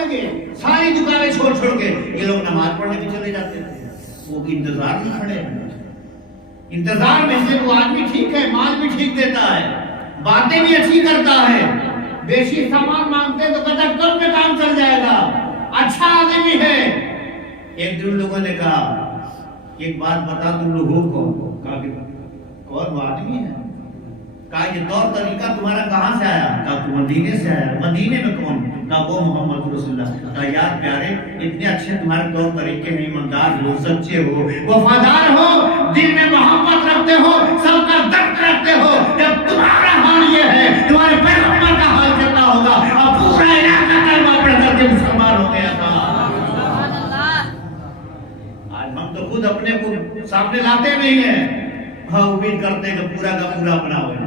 लगे, सारी दुकानें छोड़ छोड़ के ये लोग नमाज पढ़ने भी चले जाते थे। वो इंतजार में खड़े हैं, इंतजार में से वो आदमी ठीक है, माल भी ठीक देता है, बातें भी अच्छी करता है, बेशी सामान मांगते तो कहता कब में काम चल जाएगा, अच्छा आदमी है। एक दिन लोगों ने कहा एक बात बता, तुम लोग हो कौन? कहा कि कौन वो आदमी है? कहा ये तौर तरीका तुम्हारा कहाँ से आया? कहा तुम मदीने से आया। मदीने में कौन? कहा वो मोहम्मद रसूलुल्लाह। कहा यार प्यारे, इतने अच्छे तुम्हारे तौर तरीके हैं, ईमानदार हो, सच्चे हो, वफादार हो, दिल में मोहब्बत रखते हो, सबका दर्द रखते हो। जब तुम्हारा हाल ये है, तुम्हारे पैगंबर का हाल कितना होगा? अब पूरा इलाका कलमा पढ़ करके मुसलमान हो गया था। आज हम तो खुद अपने को सामने लाते नहीं है, हाँ उम्मीद करते हैं कि पूरा का पूरा अपना हो जाए।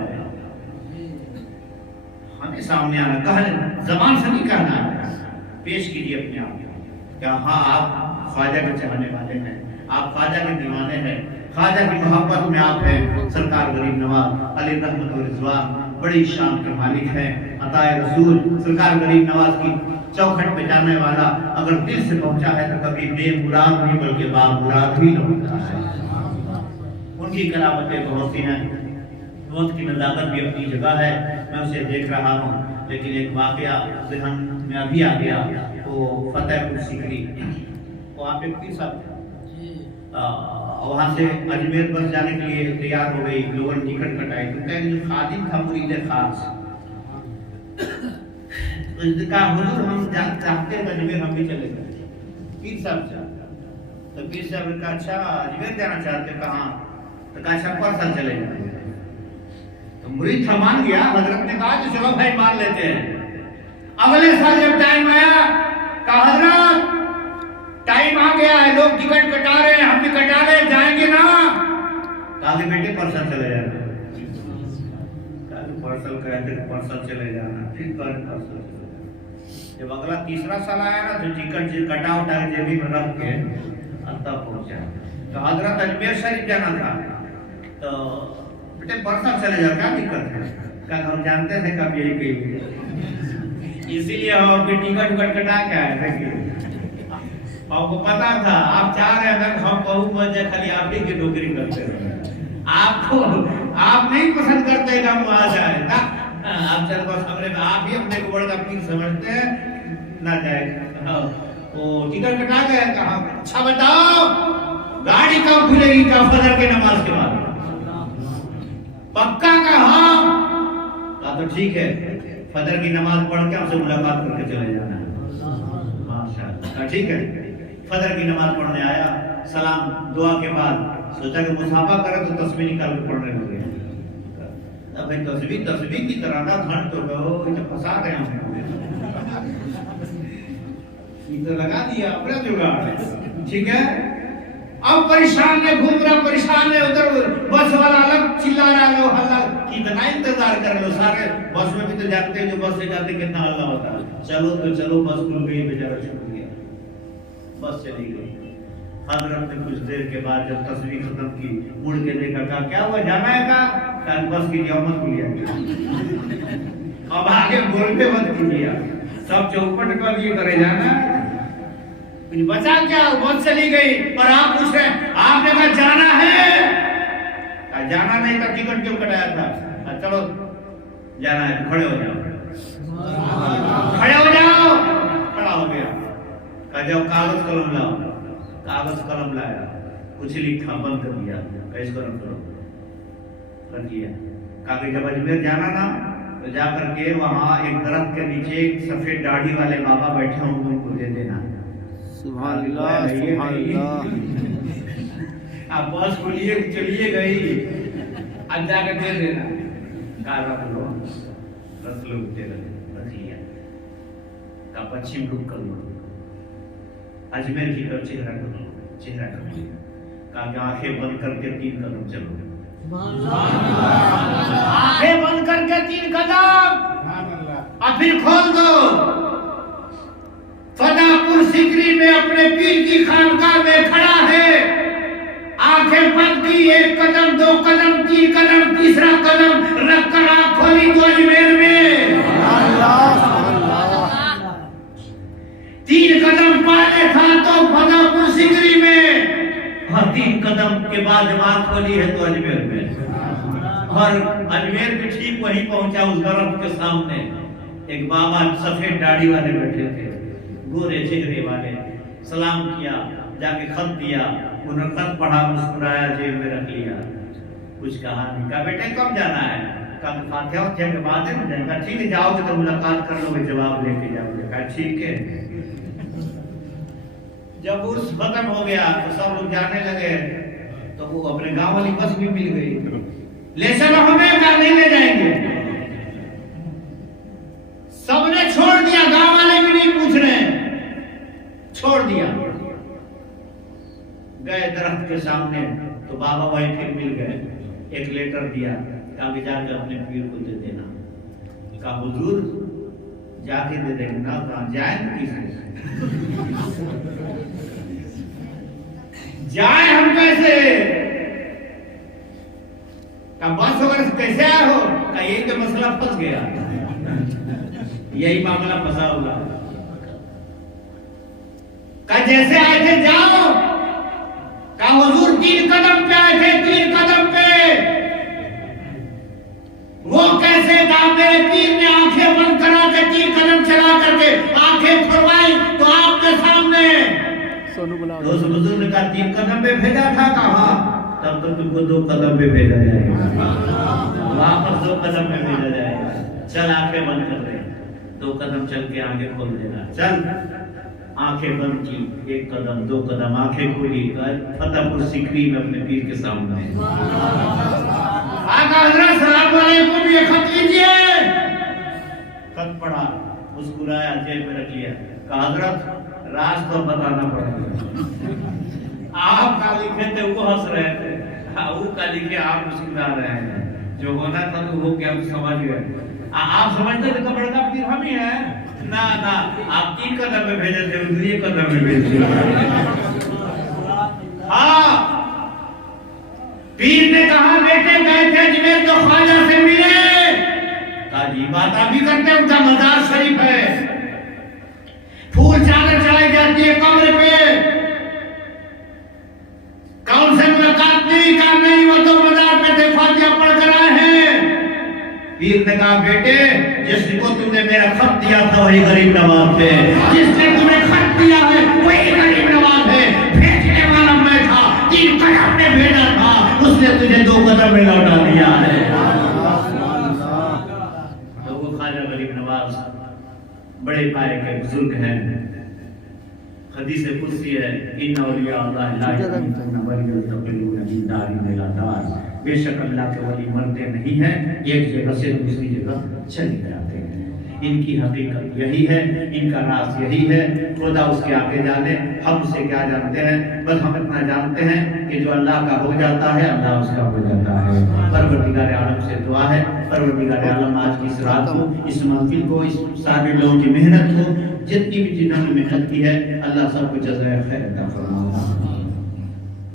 हमें सामने आना, कहा जबान से नहीं कहना है, पेश कीजिए अपने आप क्या हाँ आप ख्वाजा के चाहने वाले हैं, आप ख्वाजा के दीवाने हैं, ख्वाजा की मोहब्बत में आप हैं। सरकार गरीब नवाज अली रहमत व रिजवान बड़ी शान के मालिक हैं, अताए रसूल सरकार गरीब नवाज की चौखट पे जाने वाला अगर दिल से पहुंचा है तो कभी बेमुराद नहीं बल्कि बामुराद ही लौटता है। उनकी करामतें बहुत सी हैं, वक्त की नज़ाकत भी अपनी जगह है, मैं उसे देख रहा हूँ। लेकिन एक वाकया ज़हन में अभी आ गया, तो फतेहपुर सीकरी वहाँ पे पीर साहब वहाँ से अजमेर बस जाने के लिए तैयार हो गई, लोगों ने टिकट कटाई, तो कह जो खादिम था मुरीद खास, तो इसका हुजूर हम चाहते हैं अजमेर हम भी चले जाए। पीर साहब तो पीर साहब ने कहा अच्छा अजमेर जाना चाहते, कहाँ? तो कहा अच्छा परसों चले जाए। तो मुरीद था मान गया, हजरत ने कहा तो चलो भाई मान लेते हैं। अगले साल जब टाइम आया, कहा हजरत टाइम आ गया है, लोग टिकट कटा रहे हैं, हम भी कटा रहे, जाएंगे ना? कहा कि बेटे परसों चले जाना। कहा कि परसों कहते परसों चले जाना, फिर कल परसों चले जाना। जब अगला तीसरा साल आया ना, तो टिकट कटा उठा के जेबी में रख के तब पहुंचा। तो हजरत अजमेर शरीफ जाना था, तो बेटे परसों चले जाओ, क्या दिक्कत है? कल हम जानते थे कब यही कही, इसीलिए हम अपनी टिकट कटा के आए थे। आपको पता था, आप चाह रहे अगर हम बहुत मजे खाली आप ही की नौकरी करते रहे, आपको आप नहीं पसंद करते कि हम वहां जाए ना, आप चल बस हमने आप ही अपने को बड़ा पीर समझते हैं ना जाए। तो टिकट कटा गया, कहा अच्छा बताओ गाड़ी कब खुलेगी? कब? फजर के नमाज के बाद। पक्का का? हाँ। तो ठीक है, फजर की नमाज पढ़ के आपसे मुलाकात करके चले जाना है। माशाअल्लाह, ठीक है। फजर की नमाज पढ़ने आया, सलाम दुआ के बाद सोचा कि मुसाफा करे तो तस्बीह निकाल के पढ़ने लगे। अब भाई तस्बीह की तरह ना धन तो गो फंसा गए हम, तो लगा दिया अपना जुगाड़, ठीक है। अब परेशान है, घूम रहा परेशान है, उधर बस वाला अलग चिल्ला रहा लो हल्ला, कितना इंतजार कर लो, सारे बस में भी तो जानते हैं जो बस से जाते कितना हल्ला होता है। चलो तो चलो, बस खुल गई, बेचारा छूट गया, बस चली गई। हजरत ने कुछ देर के बाद जब तस्वीर खत्म की, मुड़ के देखा, कहा क्या हुआ, जाना है? कहा बस की जमत खुलिया, अब आगे बोलते मत कीजिए, सब चौपट कर दिए, करे जाना कुछ बचा क्या? बस चली गई और आप पूछ रहे आपने कहा जाना है? जाना नहीं था, टिकट क्यों कटाया था? चलो जाना है, खड़े हो जाओ, खड़े हो जाओ। खड़ा हो गया, कहा जाओ कागज कलम लाओ। कागज कलम लाया, कुछ लिखा, बंद कर दिया, कैसे कलम करो कर दिया। कहा जब अजमेर जाना ना तो जा करके वहाँ एक दरख्त के नीचे एक सफेद दाढ़ी वाले बाबा बैठे हों, उनको दे देना। सुभान अल्लाह, सुभान अल्लाह। आप बस खोलिए, चलिए गई, अब जाकर दे देना। कहा रख लो, रख लो, रख लिया। का पश्चिम रुख कर लो, अजमेर की तरफ चेहरा कर लो, चेहरा कर लो। कहा आंखें बंद करके 3 कदम चलो, आंखें बंद करके 3 कदम, और फिर खोल दो। फतेहपुर सीकरी में अपने पीर की खानकाह में खड़ा है, आंखें बंद की, 1 कदम, 2 कदम, 3 कदम, तीसरा कदम रखकर आंख खोली तो अजमेर में 3 कदम पहले था तो फतेहपुर सिकरी में, और 3 कदम के बाद जब आंख खोली है तो अजमेर में। और अजमेर में ठीक वहीं पहुंचा, उस दरख्त के सामने एक बाबा सफेद दाढ़ी वाले बैठे थे, गोरे चेहरे वाले। सलाम किया, जाके खत दिया, उन्होंने खत पढ़ा, मुस्कुराया, जेब में रख लिया, कुछ कहा नहीं। कहा बेटे कब जाना है? कहा फातिहा के बाद है ना। कहा ठीक है, जाओगे तो मुलाकात कर लोगे, जवाब लेके जाओगे। कहा ठीक है। जब उर्स खत्म हो गया तो सब लोग जाने लगे, तो वो अपने गांव वाली बस भी मिल गई। ले चलो हमें, कहा नहीं ले जाएंगे। सबने छोड़ दिया, गांव वाले भी नहीं पूछ रहे, छोड़ दिया। गए दरख्त के सामने तो बाबा भाई फिर मिल गए, एक लेटर दिया, कहा जाकर अपने पीर को दे देना। कहा हुजूर जाके दे देंगे ना, कहा जाए किसके जाए हम कैसे? कहा बस वगैरह कैसे आए हो? कहा यही तो मसला फंस गया, यही मामला फंसा होगा। कहा जैसे आए थे जाओ। कहा हुजूर 3 कदम पे आए थे, 3 कदम पे। वो कैसे? कहा मेरे पीर ने आंखें बंद करा के 3 कदम चला करके आंखें खुलवाई तो आपके सामने। तो उस बुजुर्ग ने कहा 3 कदम पे भेजा था। कहा तब तो तुमको 2 कदम पे भेजा जाएगा, वापस 2 कदम पे भेजा जाएगा। चल आंखें बंद कर दे, 2 कदम चल के आंखें खोल देना। चल आंखें बंद की, 1 कदम 2 कदम, आंखें खोली, फतेहपुर सिकरी में अपने पीर के सामने। आका हजरत सलाम अलैकुम, ये खत लीजिए। खत पढ़ा, मुस्कुराया, जेब में रख लिया। कहा हजरत राज तो बताना पड़ेगा। आप का लिखे थे वो हंस रहे थे, वो का लिखे आप मुस्कुरा रहे हैं। जो होना था तो वो क्या समझ गए। आप समझते थे तो बड़का पीर हम ही है ना। ना, आप 3 कदम में भेजे थे, 2 कदम में भेजे। हाँ, पीर ने कहा बेटे गए थे अजमेर तो ख्वाजा से मिले। कहा जी बात आप भी करते, उनका मजार शरीफ है, फूल चादर चढ़ाई जाती है कब्र पे। कौन से मुलाकात नहीं? कहा नहीं, वो तो मजार पे थे, फातिहा पढ़ कर आए हैं। पीर ने कहा बेटे जिसको तुमने मेरा खत दिया था वही गरीब नवाज है, जिसने तुम्हें खत दिया है वही गरीब नवाज है। भेजने वाला मैं था, 3 कदम में भेजा था, उसने तुझे 2 कदम में लौटा दिया है। तो वो ख्वाजा गरीब नवाज बड़े पाए के बुजुर्ग हैं। हदीस कुर्सी है, इन्ना औलिया अल्लाह ला यमूतून वल यस्तक़िलून मिन दारिन इला दार। बेशक अल्लाह के वली मरते नहीं हैं, एक जगह से दूसरी जगह चले जाते हैं। इनकी हकीकत यही है, इनका राज यही है। खुदा उसके आगे जाने, हम उसे क्या जानते हैं? बस हम इतना जानते हैं कि जो अल्लाह का हो जाता है अल्लाह उसका हो जाता है। परवरदिगार आलम से दुआ है, परवरदिगार आलम आज की इस रात को, इस महफिल को, इस सारे लोगों की मेहनत को, जितनी भी जिन्होंने मेहनत की है, अल्लाह सबको जज़ाए खैर अता फरमाए।